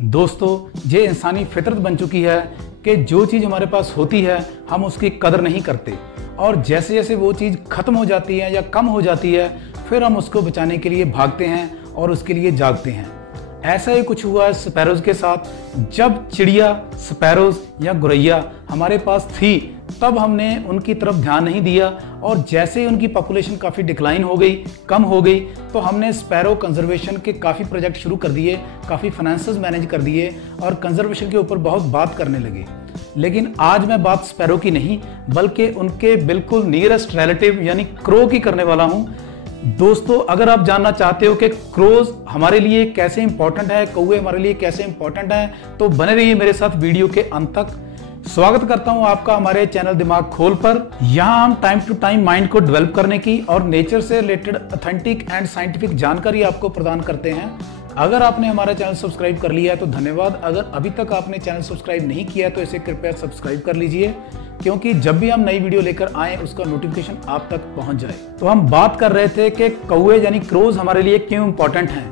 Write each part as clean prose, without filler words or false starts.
दोस्तों, ये इंसानी फितरत बन चुकी है कि जो चीज़ हमारे पास होती है हम उसकी कदर नहीं करते, और जैसे जैसे वो चीज़ ख़त्म हो जाती है या कम हो जाती है फिर हम उसको बचाने के लिए भागते हैं और उसके लिए जागते हैं। ऐसा ही कुछ हुआ है स्पैरोज़ के साथ। जब चिड़िया, स्पैरोज़ या गौरैया हमारे पास थी तब हमने उनकी तरफ ध्यान नहीं दिया, और जैसे ही उनकी पॉपुलेशन काफ़ी डिक्लाइन हो गई, कम हो गई, तो हमने स्पैरो कंजर्वेशन के काफ़ी प्रोजेक्ट शुरू कर दिए, काफ़ी फाइनेंसेस मैनेज कर दिए और कंजर्वेशन के ऊपर बहुत बात करने लगे। लेकिन आज मैं बात स्पैरो की नहीं बल्कि उनके बिल्कुल नियरेस्ट रिलेटिव यानी क्रो की करने वाला हूँ। दोस्तों, अगर आप जानना चाहते हो कि क्रोज हमारे लिए कैसे इंपॉर्टेंट है, कौवे हमारे लिए कैसे इंपॉर्टेंट है, तो बने रहिए मेरे साथ वीडियो के अंत तक। स्वागत करता हूं आपका हमारे चैनल दिमाग खोल पर। यहां हम टाइम टू टाइम माइंड को डेवलप करने की और नेचर से रिलेटेड ऑथेंटिक एंड साइंटिफिक जानकारी आपको प्रदान करते हैं। अगर आपने हमारा चैनल सब्सक्राइब कर लिया है तो धन्यवाद। अगर अभी तक आपने चैनल सब्सक्राइब नहीं किया है तो इसे कृपया सब्सक्राइब कर लीजिए, क्योंकि जब भी हम नई वीडियो लेकर आए उसका नोटिफिकेशन आप तक पहुंच जाए। तो हम बात कर रहे थे कि कौवे यानी क्रोज हमारे लिए क्यों इंपॉर्टेंट हैं।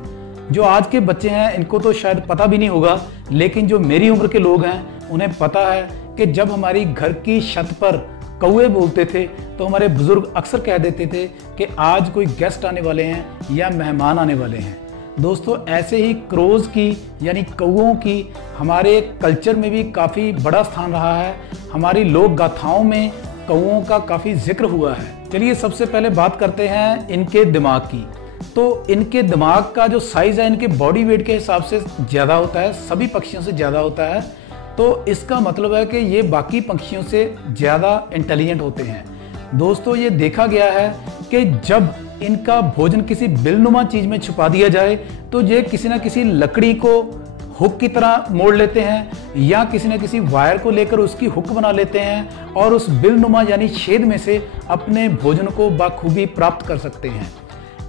जो आज के बच्चे हैं इनको तो शायद पता भी नहीं होगा, लेकिन जो मेरी उम्र के लोग हैं उन्हें पता है कि जब हमारी घर की छत पर कौवे बोलते थे तो हमारे बुजुर्ग अक्सर कह देते थे कि आज कोई गेस्ट आने वाले हैं या मेहमान आने वाले हैं। दोस्तों, ऐसे ही क्रोज की यानी कौवों की हमारे कल्चर में भी काफ़ी बड़ा स्थान रहा है। हमारी लोक गाथाओं में कौवों का काफ़ी जिक्र हुआ है। चलिए सबसे पहले बात करते हैं इनके दिमाग की। तो इनके दिमाग का जो साइज़ है इनके बॉडी वेट के हिसाब से ज़्यादा होता है, सभी पक्षियों से ज़्यादा होता है। तो इसका मतलब है कि ये बाकी पक्षियों से ज़्यादा इंटेलिजेंट होते हैं। दोस्तों, ये देखा गया है कि जब इनका भोजन किसी बिलनुमा चीज़ में छुपा दिया जाए तो ये किसी न किसी लकड़ी को हुक की तरह मोड़ लेते हैं या किसी न किसी वायर को लेकर उसकी हुक बना लेते हैं और उस बिलनुमा यानी छेद में से अपने भोजन को बखूबी प्राप्त कर सकते हैं।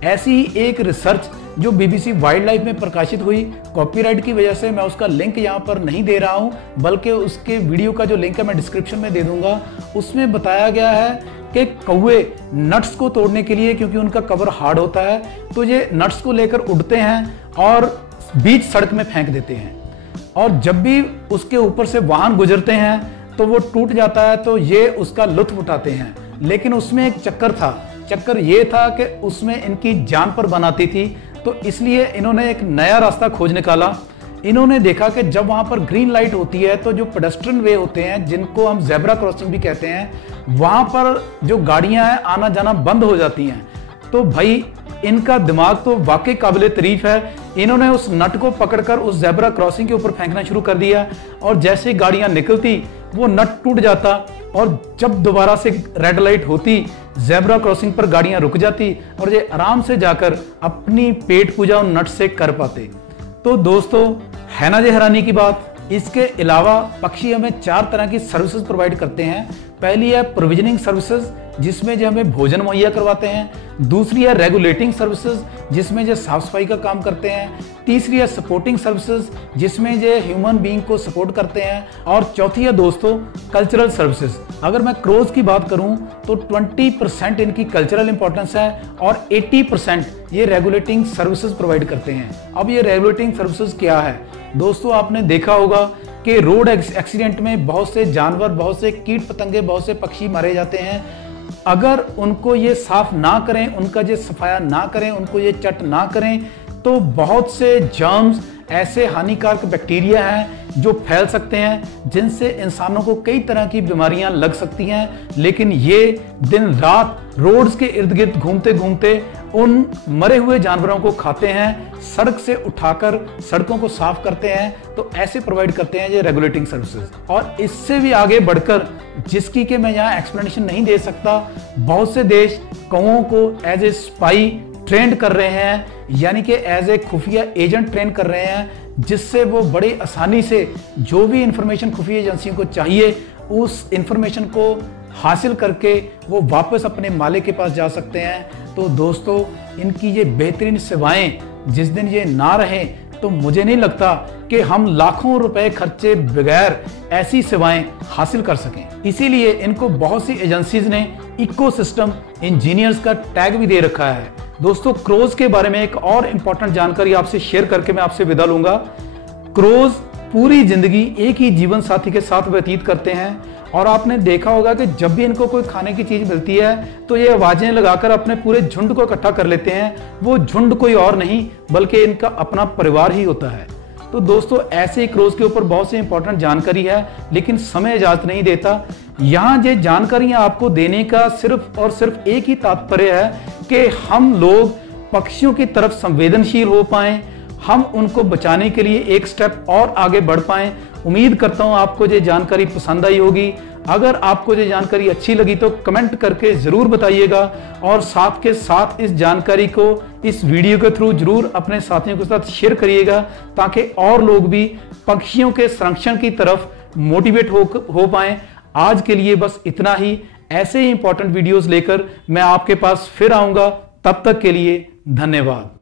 ऐसी ही एक रिसर्च जो BBC वाइल्ड लाइफ में प्रकाशित हुई, कॉपीराइट की वजह से मैं उसका लिंक यहाँ पर नहीं दे रहा हूँ बल्कि उसके वीडियो का जो लिंक है मैं डिस्क्रिप्शन में दे दूंगा। उसमें बताया गया है कि कौवे नट्स को तोड़ने के लिए, क्योंकि उनका कवर हार्ड होता है, तो ये नट्स को लेकर उड़ते हैं और बीच सड़क में फेंक देते हैं, और जब भी उसके ऊपर से वाहन गुजरते हैं तो वो टूट जाता है तो ये उसका लुत्फ उठाते हैं। लेकिन उसमें एक चक्कर था। चक्कर ये था कि उसमें इनकी जान पर बनाती थी, तो इसलिए इन्होंने एक नया रास्ता खोज निकाला। इन्होंने देखा कि जब वहाँ पर ग्रीन लाइट होती है तो जो पेडेस्ट्रियन वे होते हैं जिनको हम ज़ेब्रा क्रॉसिंग भी कहते हैं, वहाँ पर जो गाड़ियाँ हैं आना जाना बंद हो जाती हैं। तो भाई इनका दिमाग तो वाकई काबिले तारीफ है। इन्होंने उस नट को पकड़कर उस ज़ेब्रा क्रॉसिंग के ऊपर फेंकना शुरू कर दिया, और जैसे गाड़ियाँ निकलती वो नट टूट जाता, और जब दोबारा से रेड लाइट होती ज़ेब्रा क्रॉसिंग पर गाड़ियाँ रुक जाती और ये आराम से जाकर अपनी पेट पूजा उन नट से कर पाते। तो दोस्तों, है ना ये हैरानी की बात। इसके अलावा पक्षी हमें 4 तरह की सर्विसेज प्रोवाइड करते हैं। पहली है प्रोविजनिंग सर्विसेज, जिसमें जो हमें भोजन मुहैया करवाते हैं। दूसरी है रेगुलेटिंग सर्विसेज, जिसमें जो साफ सफाई का काम करते हैं। तीसरी है सपोर्टिंग सर्विसेज, जिसमें जो ह्यूमन बीइंग को सपोर्ट करते हैं। और चौथी है दोस्तों कल्चरल सर्विसेज। अगर मैं क्रोज की बात करूं तो 20% इनकी कल्चरल इंपॉर्टेंस है और 80% ये रेगुलेटिंग सर्विसेज प्रोवाइड करते हैं। अब ये रेगुलेटिंग सर्विसेज क्या है? दोस्तों, आपने देखा होगा कि रोड एक्सीडेंट में बहुत से जानवर, बहुत से कीट पतंगे, बहुत से पक्षी मारे जाते हैं। अगर उनको ये साफ ना करें, उनका ये सफाया ना करें, उनको ये चट ना करें, तो बहुत से जर्म्स, ऐसे हानिकारक बैक्टीरिया हैं जो फैल सकते हैं, जिनसे इंसानों को कई तरह की बीमारियां लग सकती हैं। लेकिन ये दिन रात रोड्स के इर्द गिर्द घूमते घूमते उन मरे हुए जानवरों को खाते हैं, सड़क से उठाकर सड़कों को साफ करते हैं। तो ऐसे प्रोवाइड करते हैं ये रेगुलेटिंग सर्विसेज। और इससे भी आगे बढ़कर, जिसकी कि मैं यहाँ एक्सप्लेनेशन नहीं दे सकता, बहुत से देश कौवों को एज ए स्पाई ट्रेंड कर रहे हैं, यानी कि एज ए खुफिया एजेंट ट्रेन कर रहे हैं, जिससे वो बड़ी आसानी से जो भी इंफॉर्मेशन खुफिया एजेंसियों को चाहिए उस इंफॉर्मेशन को हासिल करके वो वापस अपने मालिक के पास जा सकते हैं। तो दोस्तों, इनकी ये बेहतरीन सेवाएं जिस दिन ये ना रहें तो मुझे नहीं लगता कि हम लाखों रुपए खर्चे बगैर ऐसी सेवाएं हासिल कर सकें। इसीलिए इनको बहुत सी एजेंसीज ने इकोसिस्टम इंजीनियर्स का टैग भी दे रखा है। दोस्तों, क्रोज के बारे में एक और इम्पॉर्टेंट जानकारी आपसे शेयर करके मैं आपसे विदा लूंगा। क्रोज पूरी जिंदगी एक ही जीवन साथी के साथ व्यतीत करते हैं और आपने देखा होगा कि जब भी इनको कोई खाने की चीज मिलती है तो ये आवाजें लगाकर अपने पूरे झुंड को इकट्ठा कर लेते हैं। वो झुंड कोई और नहीं बल्कि इनका अपना परिवार ही होता है। तो दोस्तों ऐसे ही क्रोज के ऊपर बहुत सी इंपॉर्टेंट जानकारी है, लेकिन समय इजाजत नहीं देता। यहाँ ये जानकारियां आपको देने का सिर्फ और सिर्फ एक ही तात्पर्य है कि हम लोग पक्षियों की तरफ संवेदनशील हो पाएं, हम उनको बचाने के लिए एक स्टेप और आगे बढ़ पाएं। उम्मीद करता हूं आपको ये जानकारी पसंद आई होगी। अगर आपको ये जानकारी अच्छी लगी तो कमेंट करके जरूर बताइएगा और साथ के साथ इस जानकारी को इस वीडियो के थ्रू जरूर अपने साथियों के साथ शेयर करिएगा, ताकि और लोग भी पक्षियों के संरक्षण की तरफ मोटिवेट हो पाएं। आज के लिए बस इतना ही। ऐसे ही इंपॉर्टेंट वीडियोस लेकर मैं आपके पास फिर आऊंगा। तब तक के लिए धन्यवाद।